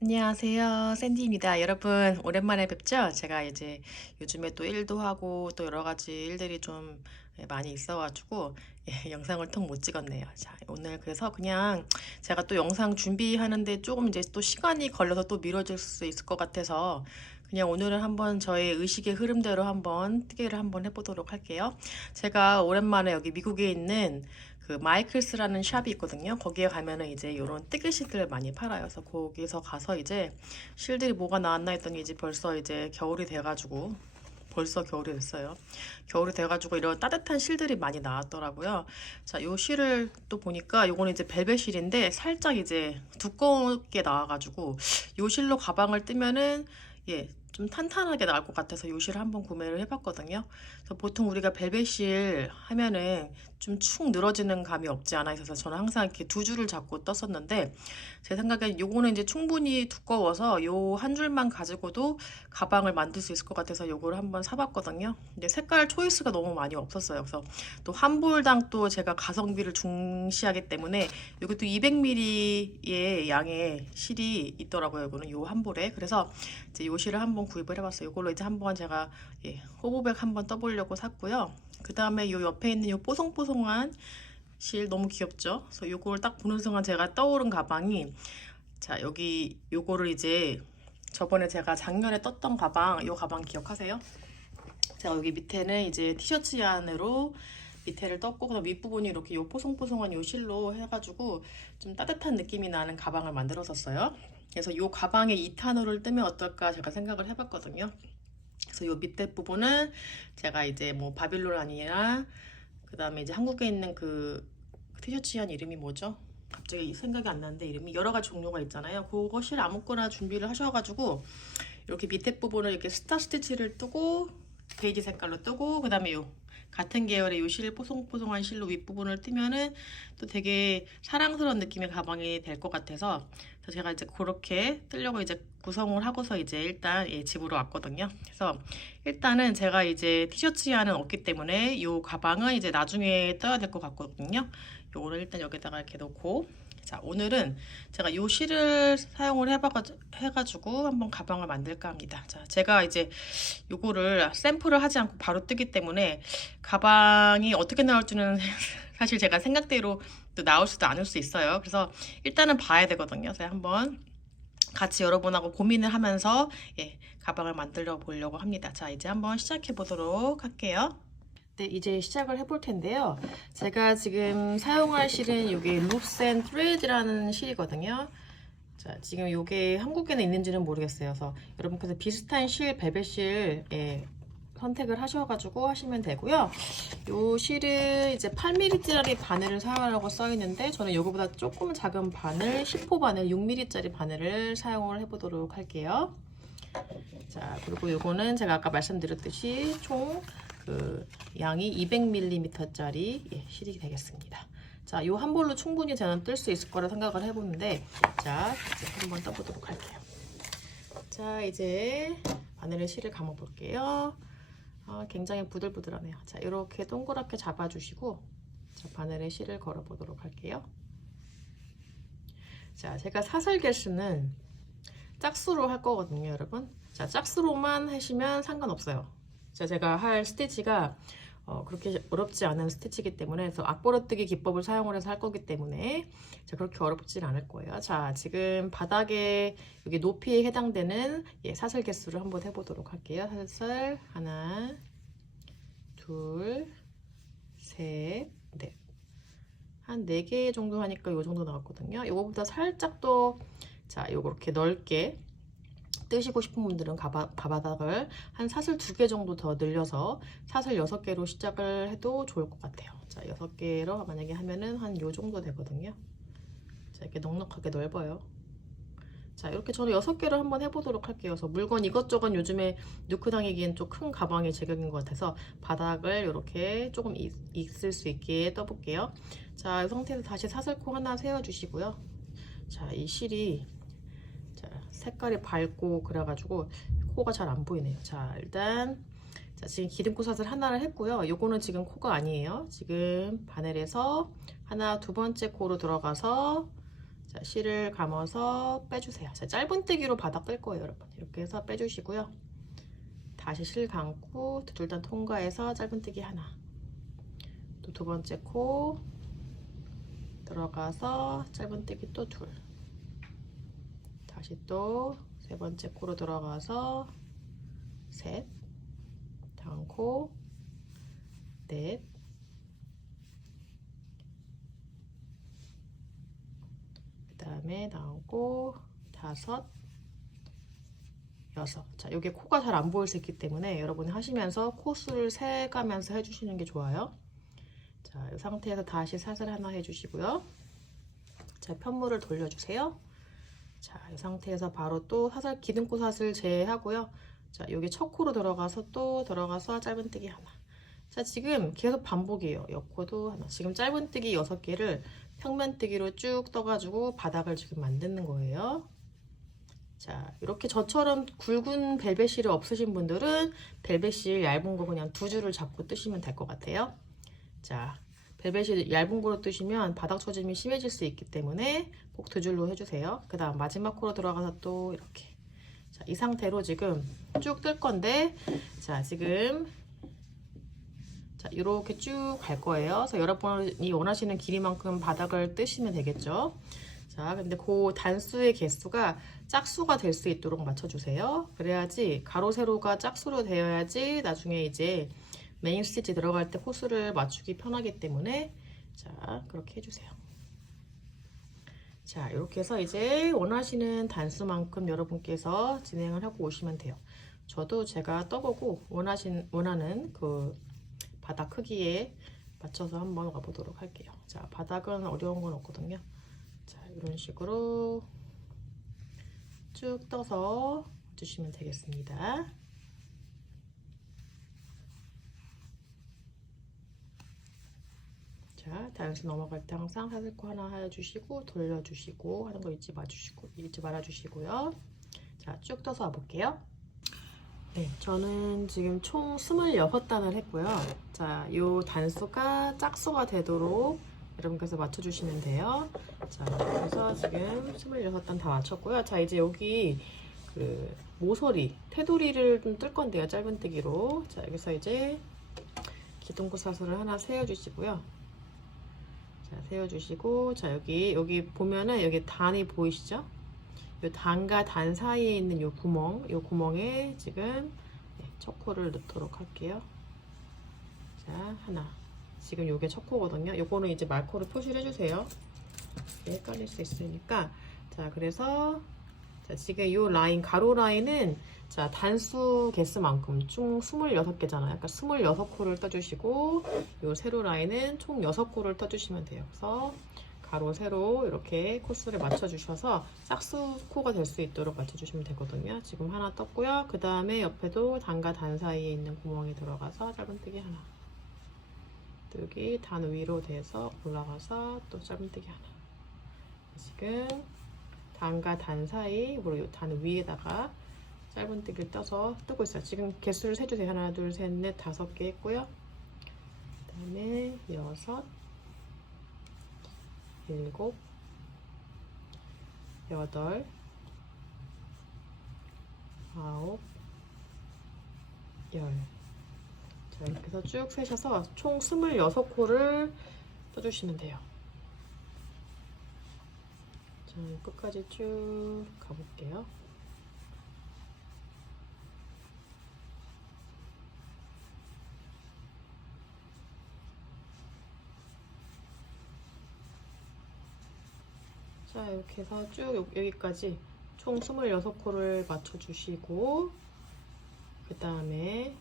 안녕하세요. 샌디입니다. 여러분, 오랜만에 뵙죠? 제가 이제 요즘에 또 일도 하고 또 여러 가지 일들이 좀 많이 있어가지고 영상을 통 못 찍었네요. 자, 오늘 그래서 그냥 제가 또 영상 준비하는데 조금 이제 또 시간이 걸려서 또 미뤄질 수 있을 것 같아서 그냥 오늘은 한번 저의 의식의 흐름대로 한번 뜨개를 한번 해보도록 할게요. 제가 오랜만에 여기 미국에 있는 그 마이클스라는 샵이 있거든요. 거기에 가면은 이제 이런 뜨개실들을 많이 팔아요. 그래서 거기서 가서 이제 실들이 뭐가 나왔나 했더니 이제 벌써 이제 겨울이 돼가지고 벌써 겨울이 됐어요. 겨울이 돼가지고 이런 따뜻한 실들이 많이 나왔더라고요. 자, 요 실을 또 보니까 요거는 이제 벨벳 실인데 살짝 이제 두껍게 나와가지고 요 실로 가방을 뜨면은 좀 탄탄하게 나올 것 같아서 요 실을 한번 구매를 해봤거든요. 그래서 보통 우리가 벨벳 실 하면은 좀 축 늘어지는 감이 없지 않아 있어서 저는 항상 이렇게 두 줄을 잡고 떴었는데 제 생각엔 요거는 이제 충분히 두꺼워서 요 한 줄만 가지고도 가방을 만들 수 있을 것 같아서 요거를 한번 사봤거든요. 근데 색깔 초이스가 너무 많이 없었어요. 그래서 또 한 볼당 또 제가 가성비를 중시하기 때문에 이것도 200ml의 양의 실이 있더라고요. 이거는 요 한 볼에. 그래서 이제 요 실을 한번 구입을 해봤어요. 이걸로 이제 한번 제가 호보백 한번 떠보려고 샀고요. 그 다음에 요 옆에 있는 요 뽀송뽀송한 실 너무 귀엽죠? 그래서 요걸 딱 보는 순간 제가 떠오른 가방이 자, 여기 요거를 이제 저번에 제가 작년에 떴던 가방, 요 가방 기억하세요? 제가 여기 밑에는 이제 티셔츠 안으로 밑에를 떴고 그다음 윗부분이 이렇게 요 뽀송뽀송한 요 실로 해가지고 좀 따뜻한 느낌이 나는 가방을 만들었었어요. 그래서 요 가방에 2탄으로를 뜨면 어떨까 제가 생각을 해봤거든요. 그래서 요 밑에 부분은 제가 이제 뭐 바빌로란이나 그 다음에 이제 한국에 있는 그 티셔츠 한 이름이 뭐죠? 갑자기 생각이 안 나는데 이름이 여러 가지 종류가 있잖아요. 그거 실 아무거나 준비를 하셔가지고 이렇게 밑에 부분을 이렇게 스타 스티치를 뜨고 베이지 색깔로 뜨고 그 다음에 요 같은 계열의 요 실 뽀송뽀송한 실로 윗부분을 뜨면은 또 되게 사랑스러운 느낌의 가방이 될 것 같아서 제가 이제 그렇게 뜨려고 이제 구성을 하고서 이제 일단 집으로 왔거든요. 그래서 일단은 제가 이제 티셔츠 안은 없기 때문에 요 가방은 이제 나중에 떠야 될 것 같거든요. 요거를 일단 여기다가 이렇게 놓고 자, 오늘은 제가 요 실을 사용을 해가지고 한번 가방을 만들까 합니다. 자, 제가 이제 요거를 샘플을 하지 않고 바로 뜨기 때문에 가방이 어떻게 나올지는 사실 제가 생각대로 또 나올 수도 않을 수 있어요. 그래서 일단은 봐야 되거든요. 그래서 한번 같이 여러분하고 고민을 하면서 가방을 만들어 보려고 합니다. 자, 이제 한번 시작해 보도록 할게요. 네, 이제 시작을 해볼 텐데요. 제가 지금 사용할 실은 이게 룹스 앤 트레이드라는 실이거든요. 자, 지금 이게 한국에는 있는지는 모르겠어요. 그래서 여러분께서 비슷한 실, 벨벳 실 선택을 하셔가지고 하시면 되고요. 이 실은 이제 8mm짜리 바늘을 사용하라고 써 있는데 저는 이거보다 조금 작은 바늘, 10호 바늘, 6mm짜리 바늘을 사용을 해보도록 할게요. 자, 그리고 이거는 제가 아까 말씀드렸듯이 총 그 양이 200mm짜리 실이 되겠습니다. 자, 요 한 볼로 충분히 저는 뜰 수 있을 거라 생각을 해보는데 자, 이제 한번 떠보도록 할게요. 자, 이제 바늘에 실을 감아 볼게요. 굉장히 부들부들하네요. 자, 이렇게 동그랗게 잡아주시고 자, 바늘에 실을 걸어 보도록 할게요. 자, 제가 사슬 개수는 짝수로 할 거거든요, 여러분. 자, 짝수로만 하시면 상관없어요. 자, 제가 할 스티치가 그렇게 어렵지 않은 스티치이기 때문에 그래서 악보로뜨기 기법을 사용을 해서 할 거기 때문에 자, 그렇게 어렵진 않을 거예요. 자, 지금 바닥에 여기 높이에 해당되는 사슬 개수를 한번 해보도록 할게요. 사슬 하나, 둘, 셋, 넷. 한 4개 정도 하니까 이 정도 나왔거든요. 이거보다 살짝 더 자, 요렇게 넓게 뜨시고 싶은 분들은 바바닥을 한 사슬 2개 정도 더 늘려서 사슬 6개로 시작을 해도 좋을 것 같아요. 자, 6개로 만약에 하면은 한 요 정도 되거든요. 자, 이렇게 넉넉하게 넓어요. 자, 이렇게 저는 6개로 한번 해보도록 할게요. 그래서 물건 이것저것 요즘에 넣고 다니기엔 좀 큰 가방이 제격인 것 같아서 바닥을 이렇게 조금 있을 수 있게 떠볼게요. 자, 이 상태에서 다시 사슬코 하나 세워주시고요. 자, 이 실이 자, 색깔이 밝고 그래가지고 코가 잘 안 보이네요. 자, 일단 자, 지금 기름코 사슬 하나를 했고요. 요거는 지금 코가 아니에요. 지금 바늘에서 하나, 두 번째 코로 들어가서 자, 실을 감아서 빼주세요. 자, 짧은뜨기로 바닥 뜰 거예요, 여러분. 이렇게 해서 빼주시고요. 다시 실 감고 둘 다 통과해서 짧은뜨기 하나. 또 두 번째 코 들어가서 짧은뜨기 또 둘. 다시 또 세 번째 코로 들어가서 셋. 다음 코 넷. 그 다음에 다음 코 다섯. 여섯. 자, 여기 코가 잘 안 보일 수 있기 때문에 여러분이 하시면서 코수를 세가면서 해주시는 게 좋아요. 자, 이 상태에서 다시 사슬 하나 해주시고요. 자, 편물을 돌려주세요. 자, 이 상태에서 바로 또 사슬, 기둥코 사슬 제외하고요. 자, 여기 첫 코로 들어가서 또 들어가서 짧은뜨기 하나. 자, 지금 계속 반복이에요. 옆코도 하나. 지금 짧은뜨기 6개를 평면뜨기로 쭉 떠가지고 바닥을 지금 만드는 거예요. 자, 이렇게 저처럼 굵은 벨벳실이 없으신 분들은 벨벳실 얇은 거 그냥 두 줄을 잡고 뜨시면 될 것 같아요. 자, 벨벳이 얇은 거로 뜨시면 바닥 처짐이 심해질 수 있기 때문에 꼭 두 줄로 해주세요. 그 다음 마지막 코로 들어가서 또 이렇게. 자, 이 상태로 지금 쭉 뜰 건데, 자, 지금 자, 이렇게 쭉 갈 거예요. 그래서 여러분이 원하시는 길이만큼 바닥을 뜨시면 되겠죠. 자, 근데 그 단수의 개수가 짝수가 될 수 있도록 맞춰주세요. 그래야지 가로 세로가 짝수로 되어야지 나중에 이제 메인 스티치 들어갈 때 코수를 맞추기 편하기 때문에 자, 그렇게 해주세요. 자, 이렇게 해서 이제 원하시는 단수만큼 여러분께서 진행을 하고 오시면 돼요. 저도 제가 떠보고 원하는 그 바닥 크기에 맞춰서 한번 가보도록 할게요. 자, 바닥은 어려운 건 없거든요. 자, 이런 식으로 쭉 떠서 주시면 되겠습니다. 자, 단수 넘어갈 때 항상 사슬코 하나 해주시고 돌려주시고 하는 거 잊지 말아주시고요. 자, 쭉 떠서 와볼게요. 네, 저는 지금 총 26단을 했고요. 자, 요 단수가 짝수가 되도록 여러분께서 맞춰주시면 돼요. 자, 그래서 지금 26단 다 맞췄고요. 자, 이제 여기 그 모서리, 테두리를 좀 뜰 건데요. 짧은뜨기로. 자, 여기서 이제 기둥코 사슬을 하나 세워주시고요. 자, 세워주시고, 자, 여기 보면은 여기 단이 보이시죠? 요 단과 단 사이에 있는 요 구멍에 지금 첫 코를 넣도록 할게요. 자, 하나. 지금 요게 첫 코거든요. 요거는 이제 말코로 표시를 해주세요. 헷갈릴 수 있으니까. 자, 그래서 자, 지금 요 라인, 가로 라인은 자, 단수 개수만큼 총 26개잖아요. 그러니까 26코를 떠주시고 요 세로 라인은 총 6코를 떠주시면 돼요. 그래서 가로, 세로 이렇게 코스를 맞춰주셔서 짝수 코가 될 수 있도록 맞춰주시면 되거든요. 지금 하나 떴고요. 그 다음에 옆에도 단과 단 사이에 있는 구멍이 들어가서 짧은뜨기 하나. 또 여기 단 위로 돼서 올라가서 또 짧은뜨기 하나. 지금 단과 단 사이, 그리고 단 위에다가 짧은뜨기를 떠서 뜨고 있어요. 지금 개수를 세주세요. 하나, 둘, 셋, 넷, 5개 했고요. 그 다음에 6, 7, 8, 9, 10. 자, 이렇게 해서 쭉 세셔서 총 26코를 떠주시면 돼요. 자, 끝까지 쭉 가볼게요. 자, 이렇게 해서 쭉 여기까지 총 26코를 맞춰주시고 그 다음에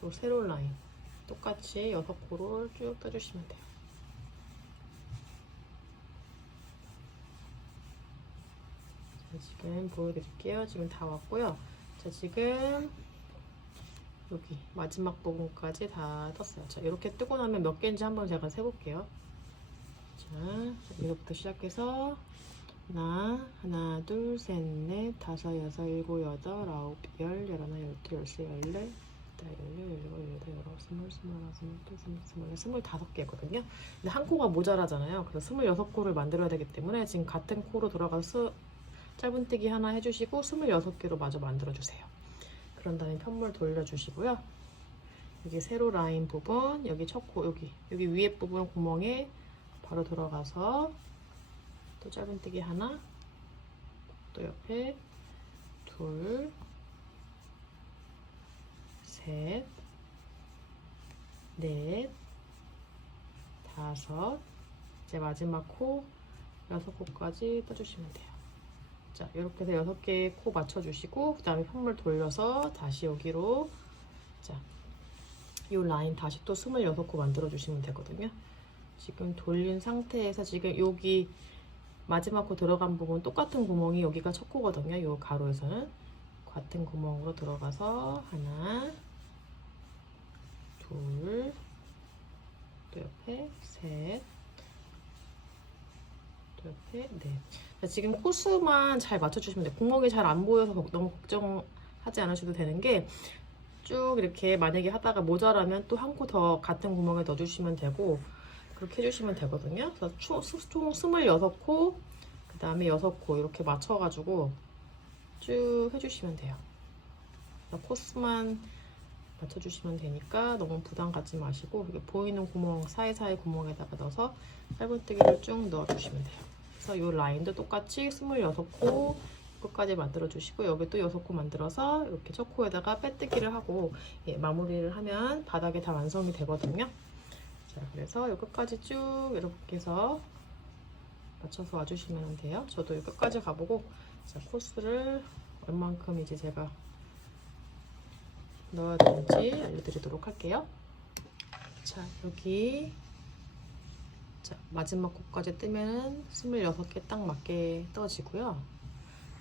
또 세로 라인 똑같이 6코를 쭉 떠주시면 돼요. 자, 지금 보여드릴게요. 지금 다 왔고요. 자, 지금 여기 마지막 부분까지 다 떴어요. 자, 이렇게 뜨고 나면 몇 개인지 한번 제가 세볼게요. 자, 이거부터 시작해서 하나, 둘, 셋, 넷, 다섯, 여섯, 일곱, 여덟, 아홉, 열, 열하나, 열둘, 열세, 열네, 25개거든요. 근데 한 코가 모자라잖아요. 그래서 26코를 만들어야 되기 때문에 지금 같은 코로 들어가서 짧은뜨기 하나 해주시고 26개로 마저 만들어주세요. 그런 다음에 편물 돌려주시고요. 여기 세로 라인 부분, 여기 첫 코, 여기 위에 부분 구멍에 바로 들어가서 또 짧은뜨기 하나, 또 옆에 둘, 셋, 넷, 다섯, 이제 마지막 코 6코까지 떠주시면 돼요. 자, 이렇게 해서 6개 코 맞춰주시고 그 다음에 편물 돌려서 다시 여기로 자, 이 라인 다시 또 26코 만들어 주시면 되거든요. 지금 돌린 상태에서 지금 여기 마지막 코 들어간 부분 똑같은 구멍이 여기가 첫 코거든요. 이 가로에서는 같은 구멍으로 들어가서 하나, 둘, 또 옆에 셋, 또 옆에 넷. 자, 지금 코스만 잘 맞춰주시면 돼요. 구멍이 잘 안 보여서 너무 걱정하지 않으셔도 되는 게 쭉 이렇게 만약에 하다가 모자라면 또 한 코 더 같은 구멍에 넣어주시면 되고 그렇게 해주시면 되거든요. 그래서 총 26코 그 다음에 6코 이렇게 맞춰가지고 쭉 해주시면 돼요. 코스만 맞춰주시면 되니까 너무 부담 갖지 마시고 이렇게 보이는 구멍 사이사이 구멍에다가 넣어서 짧은뜨기를 쭉 넣어주시면 돼요. 그래서 이 라인도 똑같이 26코 끝까지 만들어 주시고 여기 또 6코 만들어서 이렇게 첫 코에다가 빼뜨기를 하고 마무리를 하면 바닥에 다 완성이 되거든요. 자, 그래서 이 끝까지 쭉 이렇게 해서 맞춰서 와주시면 돼요. 저도 이 끝까지 가보고 자, 코스를 얼만큼 이제 제가 넣어야 되는지 알려드리도록 할게요. 자, 여기 자, 마지막 코까지 뜨면 26개 딱 맞게 떠지고요.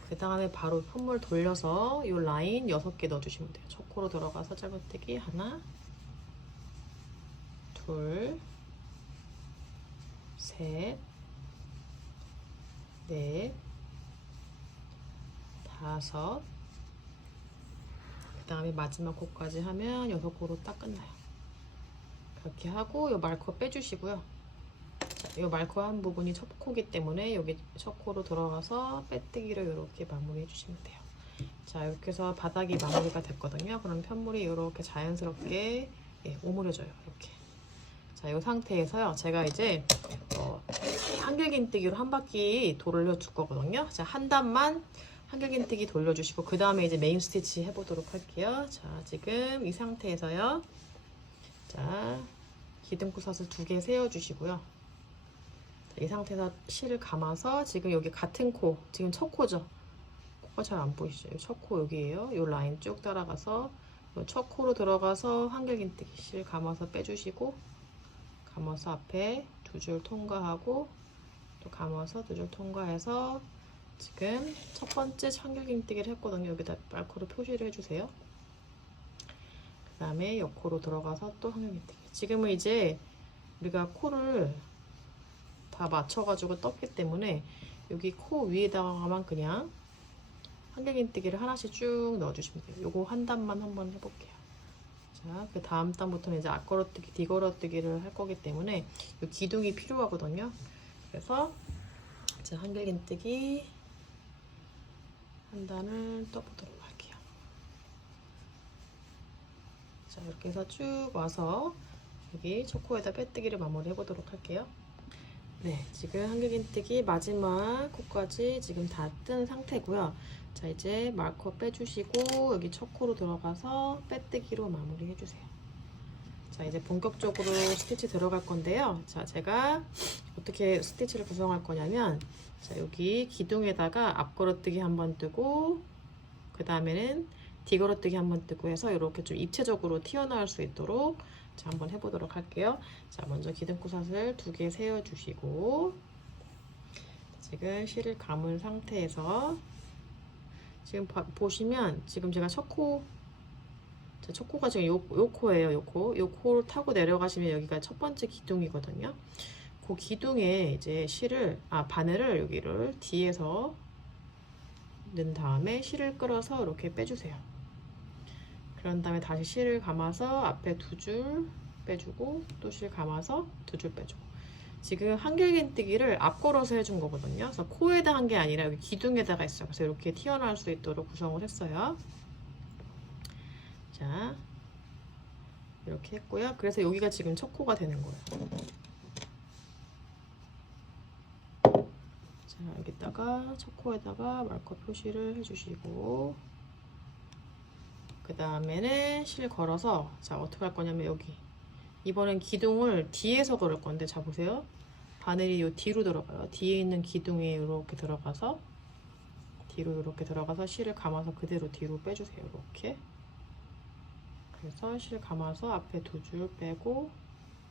그 다음에 바로 편물 돌려서 이 라인 6개 넣어주시면 돼요. 첫 코로 들어가서 짧은뜨기 하나, 둘, 셋, 넷, 다섯, 그 다음에 마지막 코까지 하면 6코로 딱 끝나요. 그렇게 하고 이 말코 빼주시고요. 이 말코 한 부분이 첫 코기 때문에 여기 첫 코로 들어가서 빼뜨기를 이렇게 마무리 해주시면 돼요. 자, 이렇게 해서 바닥이 마무리가 됐거든요. 그럼 편물이 이렇게 자연스럽게 오므려져요. 이렇게. 자, 이 상태에서요. 제가 이제 한길긴뜨기로 한 바퀴 돌려줄 거거든요. 자, 한 단만 한길긴뜨기 돌려주시고 그 다음에 이제 메인 스티치 해보도록 할게요. 자, 지금 이 상태에서요. 자, 기둥구섯을 2개 세워주시고요. 이 상태에서 실을 감아서 지금 여기 같은 코, 지금 첫 코죠? 코가 잘 안 보이시죠? 첫 코 여기에요. 이 라인 쭉 따라가서 첫 코로 들어가서 한길긴뜨기 실 감아서 빼주시고 감아서 앞에 2줄 통과하고 또 감아서 2줄 통과해서 지금 첫 번째 한길긴뜨기를 했거든요. 여기다 말코로 표시를 해주세요. 그 다음에 옆코로 들어가서 또 한길긴뜨기. 지금은 이제 우리가 코를 다 맞춰가지고 떴기 때문에 여기 코 위에다가만 그냥 한길긴뜨기를 하나씩 쭉 넣어주시면 돼요. 요거 한 단만 한번 해볼게요. 자, 그 다음 단부터는 이제 앞걸어뜨기, 뒤걸어뜨기를 할 거기 때문에 요 기둥이 필요하거든요. 그래서 자, 한길긴뜨기 한 단을 떠보도록 할게요. 자, 이렇게 해서 쭉 와서 여기 첫 코에다 빼뜨기를 마무리 해보도록 할게요. 네, 지금 한길긴뜨기 마지막 코까지 지금 다 뜬 상태고요. 자, 이제 마커 빼주시고 여기 첫 코로 들어가서 빼뜨기로 마무리 해주세요. 자, 이제 본격적으로 스티치 들어갈 건데요. 자, 제가 어떻게 스티치를 구성할 거냐면 자, 여기 기둥에다가 앞걸어뜨기 한번 뜨고 그 다음에는 뒤걸어뜨기 한번 뜨고 해서 이렇게 좀 입체적으로 튀어나올 수 있도록 자, 한번 해보도록 할게요. 자, 먼저 기둥구섯을 2개 세워주시고 지금 실을 감은 상태에서 지금 보시면 지금 제가 첫 코가 지금 요 코예요. 요 코를 타고 내려가시면 여기가 첫 번째 기둥이거든요. 그 기둥에 이제 바늘을 여기를 뒤에서 넣은 다음에 실을 끌어서 이렇게 빼주세요. 그런 다음에 다시 실을 감아서 앞에 2줄 빼주고 또 실 감아서 2줄 빼주고. 지금 한길긴뜨기를 앞걸어서 해준 거거든요. 그래서 코에다 한 게 아니라 여기 기둥에다가 했어요. 그래서 이렇게 튀어나올 수 있도록 구성을 했어요. 자, 이렇게 했고요. 그래서 여기가 지금 첫 코가 되는 거예요. 자, 여기다가 첫 코에다가 마커 표시를 해주시고, 그 다음에는 실 걸어서, 자, 어떻게 할 거냐면 여기 이번엔 기둥을 뒤에서 걸을 건데, 자 보세요. 바늘이 요 뒤로 들어가요. 뒤에 있는 기둥에 이렇게 들어가서 뒤로 이렇게 들어가서 실을 감아서 그대로 뒤로 빼주세요. 이렇게. 그래서 실 감아서 앞에 2줄 빼고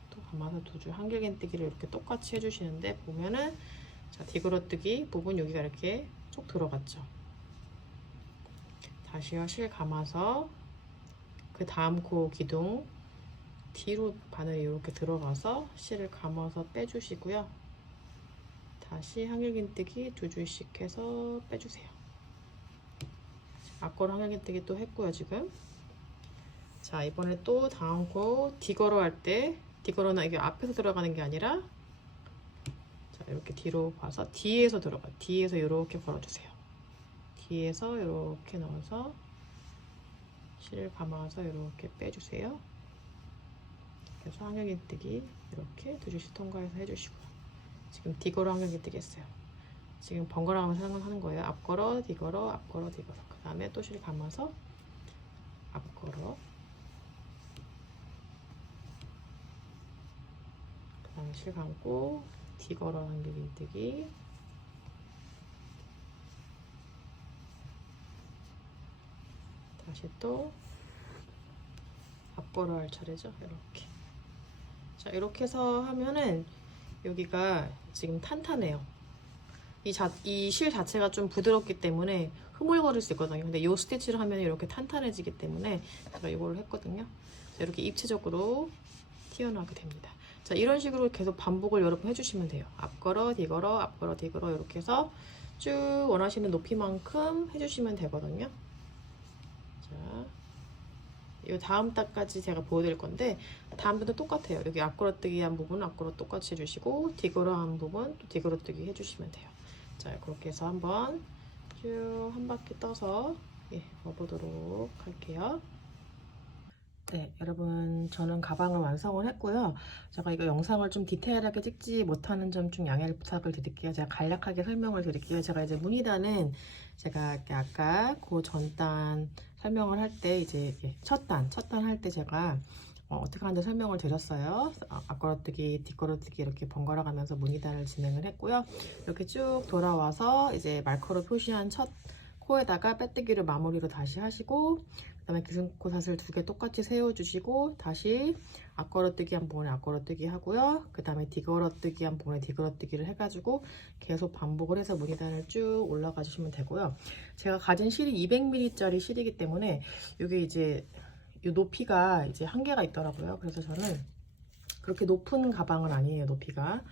또 감아서 2줄 한길긴뜨기를 이렇게 똑같이 해주시는데, 보면은 자, 뒤걸어뜨기 부분 여기가 이렇게 쭉 들어갔죠. 다시요. 실 감아서 그 다음 코 기둥 뒤로 바늘이 이렇게 들어가서 실을 감아서 빼주시고요. 다시 한길긴뜨기 2줄씩 해서 빼주세요. 앞걸어 한길긴뜨기 또 했고요. 지금 자, 이번에 또 다음 코 뒤걸어 할 때, 뒤걸어는 이게 앞에서 들어가는 게 아니라 자, 이렇게 뒤로 봐서 뒤에서 들어가. 뒤에서 이렇게 걸어주세요. 뒤에서 이렇게 넣어서 실을 감아서 이렇게 빼주세요. 그래서 한길긴뜨기 이렇게 2줄씩 통과해서 해주시고요. 지금 뒤걸어 한길긴뜨기 했어요. 지금 번갈아 가면서 하는 거예요. 앞걸어, 뒤걸어, 앞걸어, 뒤걸어. 그 다음에 또 실 감아서 앞걸어, 그 다음에 실 감고 뒤걸어 한길긴뜨기, 다시 또 앞걸어 할 차례죠. 이렇게. 자, 이렇게 해서 하면은 여기가 지금 탄탄해요. 이 실 자체가 좀 부드럽기 때문에 흐물거릴 수 있거든요. 근데 이 스티치를 하면 이렇게 탄탄해지기 때문에 제가 이거를 했거든요. 자, 이렇게 입체적으로 튀어나오게 됩니다. 자, 이런 식으로 계속 반복을 여러분 해주시면 돼요. 앞걸어, 뒤걸어, 앞걸어, 뒤걸어 이렇게 해서 쭉 원하시는 높이만큼 해주시면 되거든요. 자, 이 다음 달까지 제가 보여드릴 건데, 다음부터 똑같아요. 여기 앞걸어뜨기 한 부분 앞걸어 똑같이 해주시고, 뒤걸어 한 부분 또 뒤걸어뜨기 해주시면 돼요. 자, 그렇게 해서 한번 쭉 한 바퀴 떠서 와보도록 할게요. 네, 여러분, 저는 가방을 완성을 했고요. 제가 이거 영상을 좀 디테일하게 찍지 못하는 점 좀 양해를 부탁을 드릴게요. 제가 간략하게 설명을 드릴게요. 제가 이제 무늬단은 제가 아까 그 전단 설명을 할 때 이제 첫 단 할 때 제가 어떻게 하는지 설명을 드렸어요. 앞걸어뜨기, 뒷걸어뜨기 이렇게 번갈아 가면서 무늬단을 진행을 했고요. 이렇게 쭉 돌아와서 이제 마커로 표시한 첫 코에다가 빼뜨기를 마무리로 다시 하시고, 그 다음에 기승코사슬 2개 똑같이 세워주시고, 다시 앞걸어뜨기 한 부분에 앞걸어뜨기 하고요. 그 다음에 뒤걸어뜨기 한 부분에 뒤걸어뜨기를 해가지고 계속 반복을 해서 무늬단을 쭉 올라가 주시면 되고요. 제가 가진 실이 200mm짜리 실이기 때문에 이게 이제 이 높이가 이제 한계가 있더라고요. 그래서 저는 그렇게 높은 가방은 아니에요. 높이가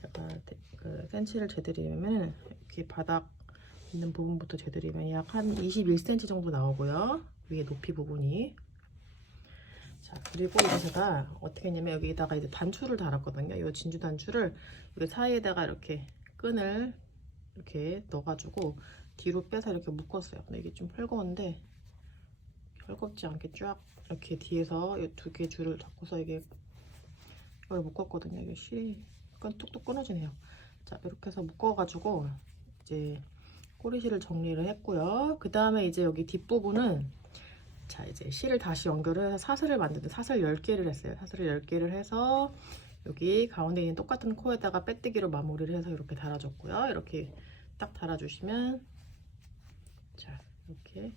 제가 그 센치를 재드리면 이렇게 바닥 있는 부분부터 재드리면 약 한 21cm 정도 나오고요. 위에 높이 부분이. 자, 그리고 이제 제가 어떻게 했냐면 여기다가 이제 단추를 달았거든요. 이 진주 단추를 여기 사이에다가 이렇게 끈을 이렇게 넣어가지고 뒤로 빼서 이렇게 묶었어요. 근데 이게 좀 헐거운데 헐겁지 않게 쫙 이렇게 뒤에서 이 2개 줄을 잡고서 이게 이걸 묶었거든요. 이게 실이 뚝뚝 끊어지네요. 자, 이렇게 해서 묶어가지고 이제 꼬리실을 정리를 했고요. 그 다음에 이제 여기 뒷부분은 자, 이제 실을 다시 연결을 해서 사슬을 만드는데 사슬 10개를 했어요. 사슬을 10개를 해서 여기 가운데 있는 똑같은 코에다가 빼뜨기로 마무리를 해서 이렇게 달아줬고요. 이렇게 딱 달아주시면 자, 이렇게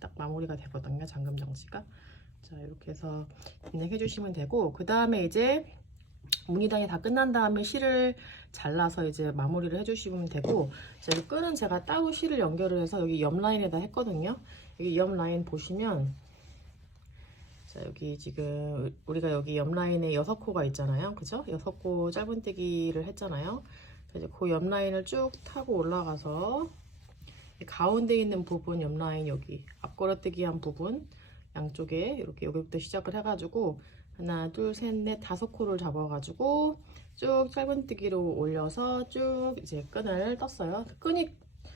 딱 마무리가 되거든요. 잠금 장치가. 자, 이렇게 해서 진행해 주시면 되고, 그 다음에 이제 무늬단이 다 끝난 다음에 실을 잘라서 이제 마무리를 해주시면 되고, 자, 이 끈은 제가 따로 실을 연결을 해서 여기 옆 라인에다 했거든요. 여기 옆 라인 보시면 자, 여기 지금 우리가 여기 옆 라인에 6코가 있잖아요. 그죠? 6코 짧은뜨기를 했잖아요. 이제 그 옆 라인을 쭉 타고 올라가서 가운데 있는 부분 옆 라인 여기 앞걸어뜨기 한 부분 양쪽에 이렇게 여기부터 시작을 해가지고 하나, 둘, 셋, 넷, 5코를 잡아가지고 쭉 짧은뜨기로 올려서 쭉 이제 끈을 떴어요. 끈이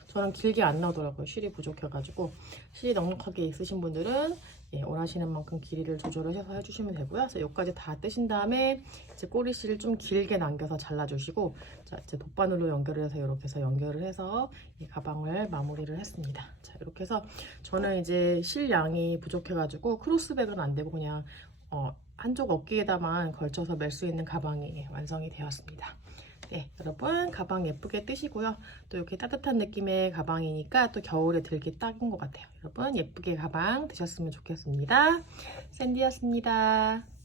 저는 길게 안 나오더라고요. 실이 부족해가지고. 실이 넉넉하게 있으신 분들은 원하시는 만큼 길이를 조절을 해서 해주시면 되고요. 그래서 여기까지 다 뜨신 다음에 이제 꼬리실을 좀 길게 남겨서 잘라주시고, 자, 이제 돗바늘로 연결을 해서 이렇게 해서 연결을 해서 이 가방을 마무리를 했습니다. 자, 이렇게 해서 저는 이제 실 양이 부족해가지고 크로스백은 안 되고 그냥 한쪽 어깨에다만 걸쳐서 멜 수 있는 가방이 완성이 되었습니다. 네, 여러분 가방 예쁘게 뜨시고요. 또 이렇게 따뜻한 느낌의 가방이니까 또 겨울에 들기 딱인 것 같아요. 여러분 예쁘게 가방 드셨으면 좋겠습니다. 샌디였습니다.